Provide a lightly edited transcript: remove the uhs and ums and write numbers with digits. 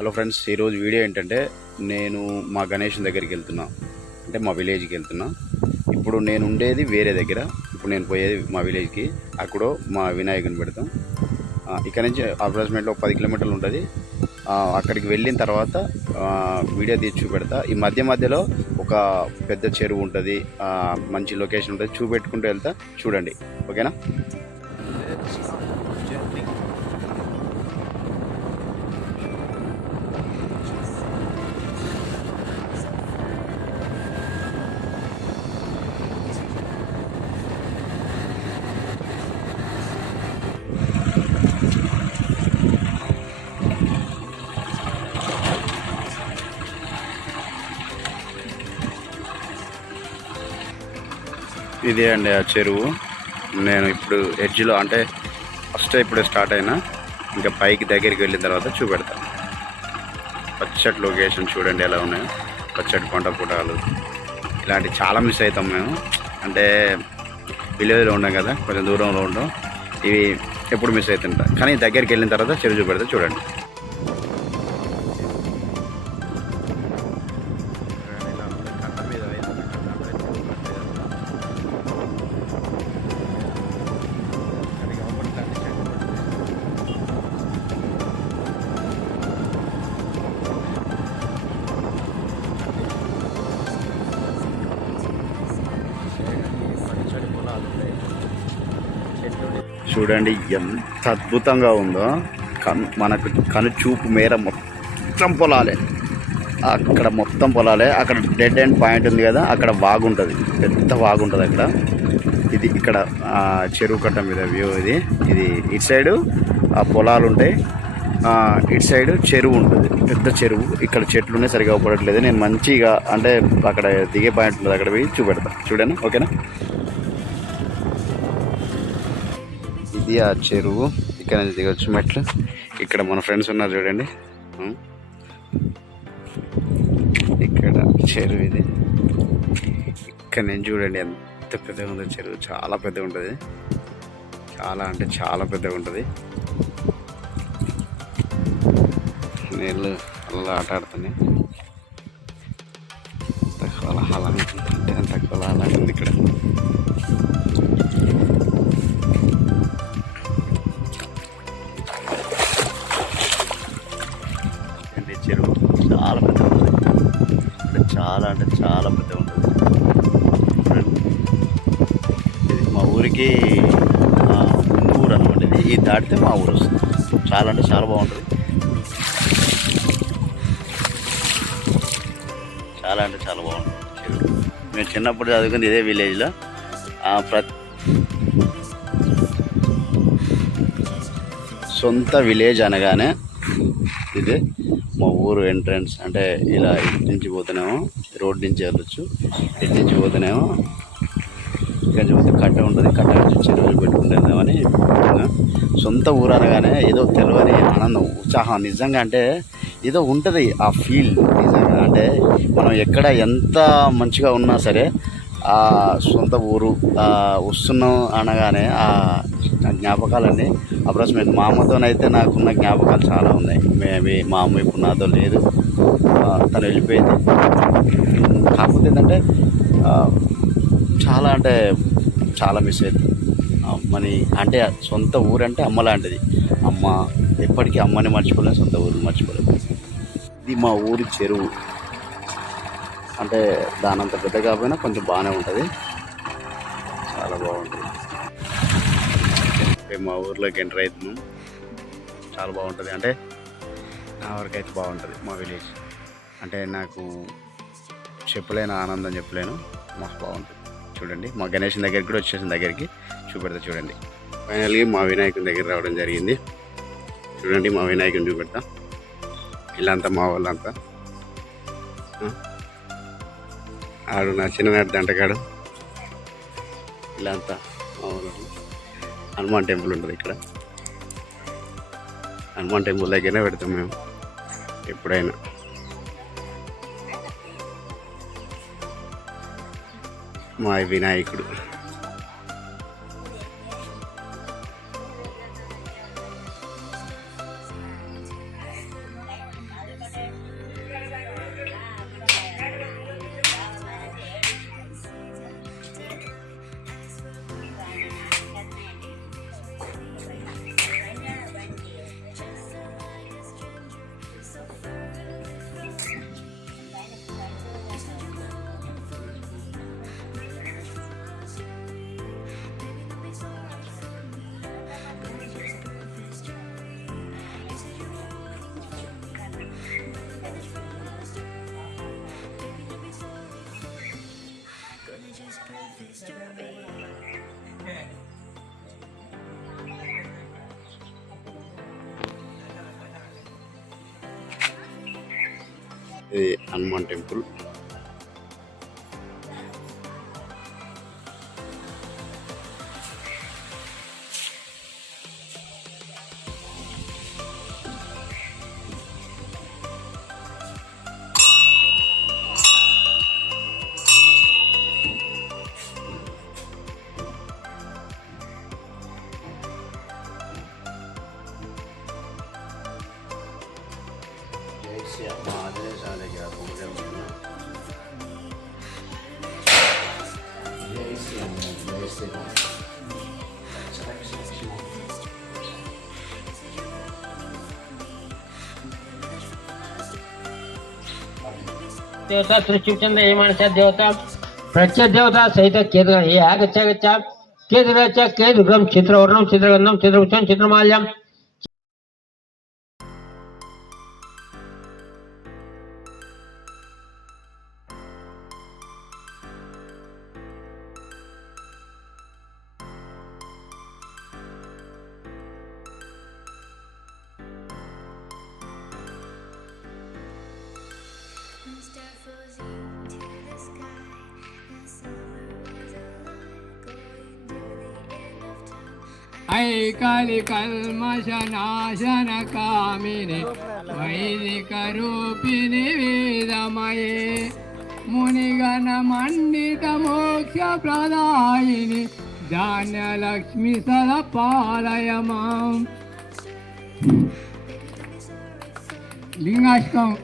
Hello friends, ఈరోజు video ఏంటంటే నేను మా గణేష్ దగ్గరికి వెళ్తున్నా. అంటే మా విలేజ్కి వెళ్తున్నా. ఇప్పుడు నేను ఉండేది వేరే దగ్గర. ఇప్పుడు నేను పోయేది మా విలేజ్కి. అక్కడ మా వినాయకుని పెడతాం. ఇక్కడ నుంచి అప్రాక్సిమేట్లీ ఒక 10 కిలోమీటర్లు ఉంటుంది. అక్కడికి వెళ్ళిన తర్వాత వీడియో తీసి చూపెడతా. ఈ మధ్యలో ఒక పెద్ద చెరువు ఉంటుంది, మంచి లొకేషన్ ఉంటుంది, చూపెట్టుకుంటూ వెళ్తా. చూడండి, ఓకేనా? ఇదే అండి ఆ చెరువు. నేను ఇప్పుడు ఎడ్జ్లో, అంటే ఫస్ట్ ఇప్పుడే స్టార్ట్ అయినా. ఇంకా పైకి దగ్గరికి వెళ్ళిన తర్వాత చూపెడతాను. పచ్చటి లొకేషన్ చూడండి ఎలా ఉన్నాయో. పచ్చటి కొండ పుటాలు ఇలాంటివి చాలా మిస్ అవుతాం మేము. అంటే విలేజ్లో ఉన్నాం కదా, కొంచెం దూరంలో ఉంటాం. ఇవి ఎప్పుడు మిస్ అవుతుంటాం. కానీ దగ్గరికి వెళ్ళిన తర్వాత చెరువు చూపెడతా, చూడండి. చూడండి ఎంత అద్భుతంగా ఉందో. మనకు కనుచూపు మేర మొత్తం పొలాలే. అక్కడ మొత్తం పొలాలే. అక్కడ డెడ్ ఎండ్ పాయింట్ ఉంది కదా, అక్కడ వాగుంటుంది, పెద్ద వాగుంటుంది అక్కడ. ఇది ఇక్కడ చెరువు కట్ట మీద వ్యూ. ఇది ఇటు సైడు ఆ పొలాలు ఉంటాయి, ఇటు సైడు చెరువు ఉంటుంది, పెద్ద చెరువు. ఇక్కడ చెట్లునే సరిగా అవ్వట్లేదు. నేను మంచిగా అంటే అక్కడ దిగే పాయింట్ ఉంటుంది, అక్కడ పోయి చూపెడతా. చూడండి, ఓకేనా? ఇది ఆ చెరువు. ఇక్కడ నుంచి దిగొచ్చు మెట్లు. ఇక్కడ మన ఫ్రెండ్స్ ఉన్నారు చూడండి. ఇక్కడ చెరువు ఇది. ఇక్కడ నుంచి చూడండి ఎంత పెద్దగా ఉందో చెరువు. చాలా పెద్దగా ఉంటుంది, చాలా అంటే చాలా పెద్దగా ఉంటుంది. నీళ్ళు అలా ఆట ఆడుతున్నాయి. తక్కువ అలా అంటే తక్కువ అలా ఉంది ఇక్కడ. చెరువు చాలా పెద్దగా ఉంటుంది. అంటే చాలా పెద్దగా ఉంటుంది. ఇది మా ఊరికి ఊరు అనమాట. ఇది దాటితే మా ఊరు వస్తుంది. చాలా అంటే చాలా బాగుంటుంది. చాలా అంటే చాలా బాగుంటుంది చెరువు. మేము చిన్నప్పుడు చదువుకుంది ఇదే విలేజ్లో. సొంత విలేజ్ అనగానే ఇది మా ఊరు ఎంట్రన్స్. అంటే ఇలా ఇటు నుంచి పోతేనేమో రోడ్ నుంచి వెళ్ళొచ్చు, ఇటు నుంచి పోతేనేమో ఇక్కడ నుంచి పోతే కట్ట ఉంటుంది, కట్ట నుంచి చెరువులు పెట్టుకుంటామని. సొంత ఊరు అనగానే ఏదో తెలియని ఆనందం, ఉత్సాహం. నిజంగా అంటే ఏదో ఉంటుంది ఆ ఫీల్. నిజంగా అంటే మనం ఎక్కడ ఎంత మంచిగా ఉన్నా సరే ఆ సొంత ఊరు వస్తున్నాం అనగానే ఆ జ్ఞాపకాలన్నీ అప్రాక్సిమేట్. మా అమ్మతోనైతే నాకున్న జ్ఞాపకాలు చాలా ఉన్నాయి. మా అమ్మ ఇప్పుడు నాతో లేదు, తను వెళ్ళిపోయింది. కాకపోతే ఏంటంటే చాలా అంటే చాలా మిస్ అవుతుంది అమ్మని. అంటే సొంత ఊరు అంటే అమ్మ లాంటిది. అమ్మ ఎప్పటికీ అమ్మని మర్చిపోలేదు, సొంత ఊరిని మర్చిపోలేదు. ఇది మా ఊరి చెరువు. అంటే దానంత పెద్ద కాకపోయినా కొంచెం బాగానే ఉంటుంది, చాలా బాగుంటుంది. మా ఊర్లోకి ఎంటర్ అవుతున్నాం. చాలా బాగుంటుంది. అంటే నా వరకైతే బాగుంటుంది మా విలేజ్. అంటే నాకు చెప్పలేను ఆనందం, చెప్పలేను. మాకు బాగుంటుంది. చూడండి, మా గణేష్ దగ్గరికి కూడా వచ్చేసిన దగ్గరికి చూపెడతా. చూడండి, ఫైనల్గా మా వినాయకుని దగ్గర రావడం జరిగింది. చూడండి, మా వినాయకుని చూపెడతా. ఇలా అంతా మా వాళ్ళంతా. ఆడు నా చిన్ననాటి దంటగాడు. ఇలా అంతా మా వాళ్ళు. హనుమాన్ టెంపుల్ ఉంటుంది ఇక్కడ. హనుమాన్ టెంపుల్ దగ్గరనే పెడతాం మేము ఎప్పుడైనా. మా వినాయకుడు. ఇది హనుమాన్ టెంపుల్. देवता सृष्टिचंद्र यमानस देवता प्रत्येक देवता सहित केतु ये आगच्छ गच्छ केतुरच्छ केतुग्रम चित्रवर्णम चित्रगंधम चित्रभूषण चित्रमाल्यम ऐकालि कल्मषनाशन कामिनि वैदिकरूपिणि वेदमये मुनिगणमण्डितमोक्षप्रदायिनि धान्यलक्ष्मी सदा पालय माम् लिंगाष्टकम्